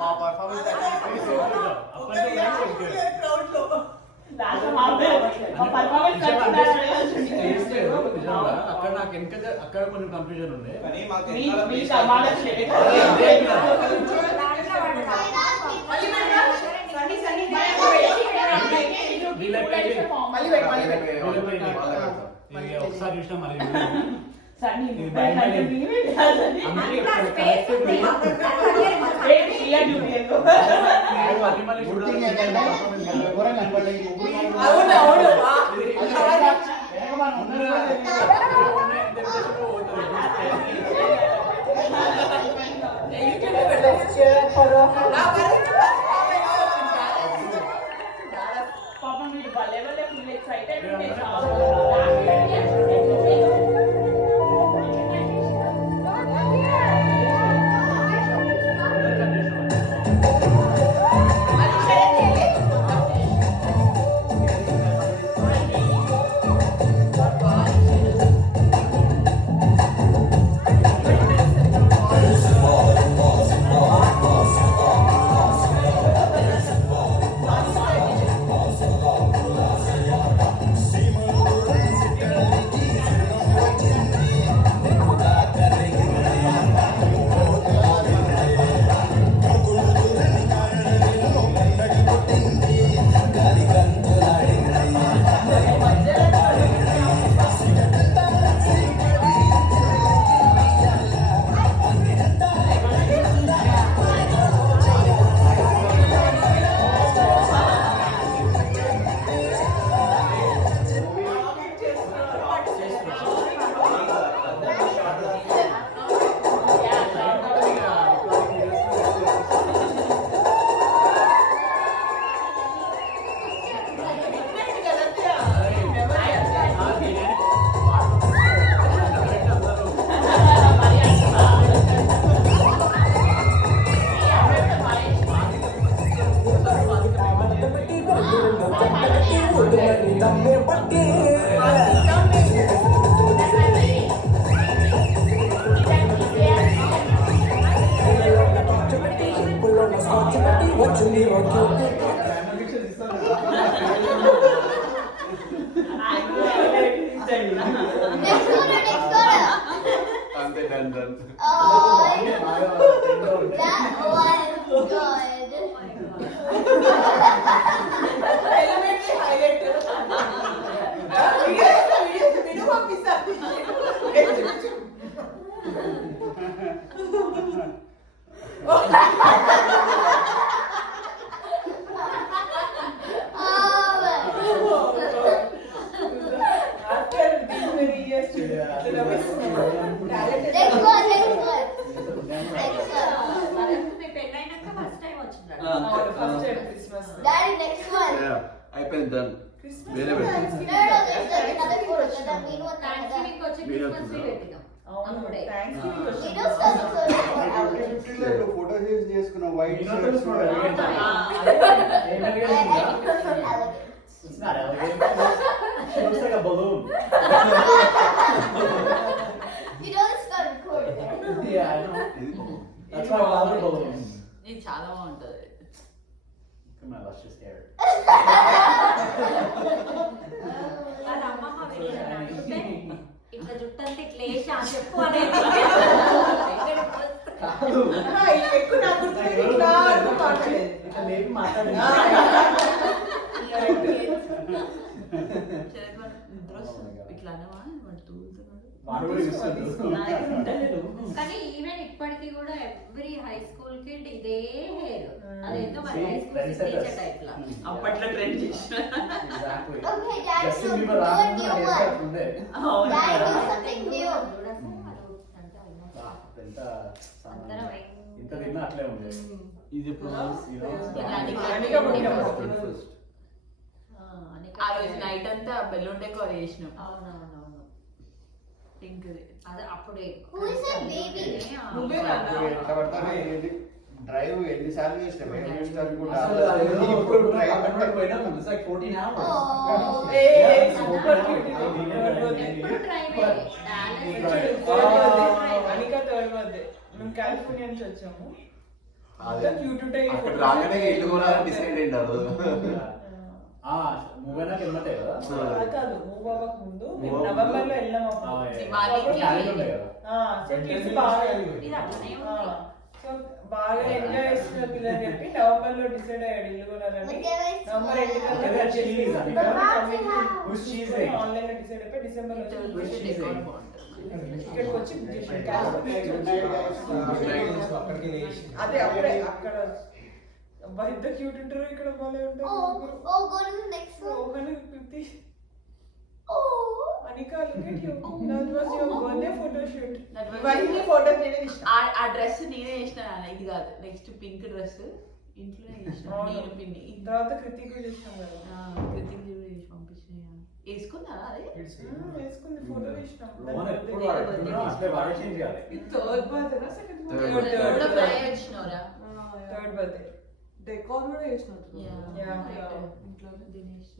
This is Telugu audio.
మా పర్ఫార్మెన్స్ అక్కడ నాకు వెనక అక్కడ కొంచెం కన్ఫ్యూజన్ ఉండే. ఒకసారి చూసినా మరి పాపం మీరు భలే భలే ఫుల్ ఎక్సైటెడ్ ఉండే It's not elegant. She looks like a balloon. You know this got recorded. Yeah, I know. That's why I love the balloons. ఇది చాలా బాగుంటది. Come on, let's just air it. వాళ్ళ అమ్మమ్మ వెళ్ళిందంటే ఇట్లా జుట్టంతా ఇట్లా వేసి అని చెప్పు అనేది. ఎక్కువ నా గుర్తు ఇట్లా లేపి మాట్లాడండి. కానీ ఈవెన్ ఇప్పటికి కూడా ఎవ్రీ హై స్కూల్ కిడ్ ఇదే హెయిర్. అదేంటో మరి హై స్కూల్ టీచర్ టైప్ లా అప్పట్లో ట్రెండ్ చేసిన. Okay, guys, so do a new one. Guys, do something new. ఇంత తిన్నా అట్లే ఉంది. ఇది ఆ రోజు నైట్ అంతా బెలూన్ డెకోర్ చేసినాం. అవునవునవును పింక్ అది అప్పుడే. డ్రైవ్ ఎన్నిసార్లు చేసినా అనికా థర్డ్ బర్త్డే మేము కాలిఫోర్నియా నుంచి వచ్చాము. అదే. క్యూట్ ఉంటాయి అక్కడ రాగానే ఇల్లు కొనాలని డిసైడ్ అయ్యారు. మూవ్ అయినాక ఎమ్మటే కదా కాదు మూవ్ అవ్వక ముందు మేము Move నవంబర్ లో వెళ్ళాము దివాళీకి. క్యాలెండర్ ఉండే కదా సో కిడ్స్ బాగా ఇది అట్లనే ఉంది. సో బాగా ఎంజాయ్ చేస్తున్న పిల్లలు చెప్పి నవంబర్ లో డిసైడ్ అయ్యాడు ఇల్లు కొనాలని November Whose cheese egg? Online లో డిసైడ్ అయిపోయి డిసెంబర్ లో Delicious cheese decor egg. బాగుంటుంది. ఇక్కడికి వచ్చి అక్కడికి లేచి అదే అప్పుడే అక్కడ అబ్బా ఎంత క్యూట్ ఉంటారు ఇక్కడ బాగా ఉంటారు Oh, go to the next one. Rohan Kriti Oh. Anika look at you that was your birthday photo shoot That was- ఇవన్నీ ఫోటోస్ నేనే తీసిన ఆ డ్రెస్ నేనే చేసిన నాన్న, ఇది కాదు నెక్స్ట్ పింక్ డ్రెస్ ఇంట్లోనే చేసిన నేను పిన్ని తర్వాత కృతిక్ కూడా చేసినాం కదా కృతిక్ కూడా చేసి పంపించిన వేసుకున్నా అదే వేసుకుంది ఫోటో తీసినాం రోహన్ ఎప్పుడు వాడుతున్నా అట్లే వాడేసి చేయాలి థర్డ్ బర్త్డే సెకండ్ Third కూడా ఫ్లై వచ్చినవరా థర్డ్ బర్త్డే డెకార్ కూడా చేసినట్టు Yeah. ఇంట్లో దినేష్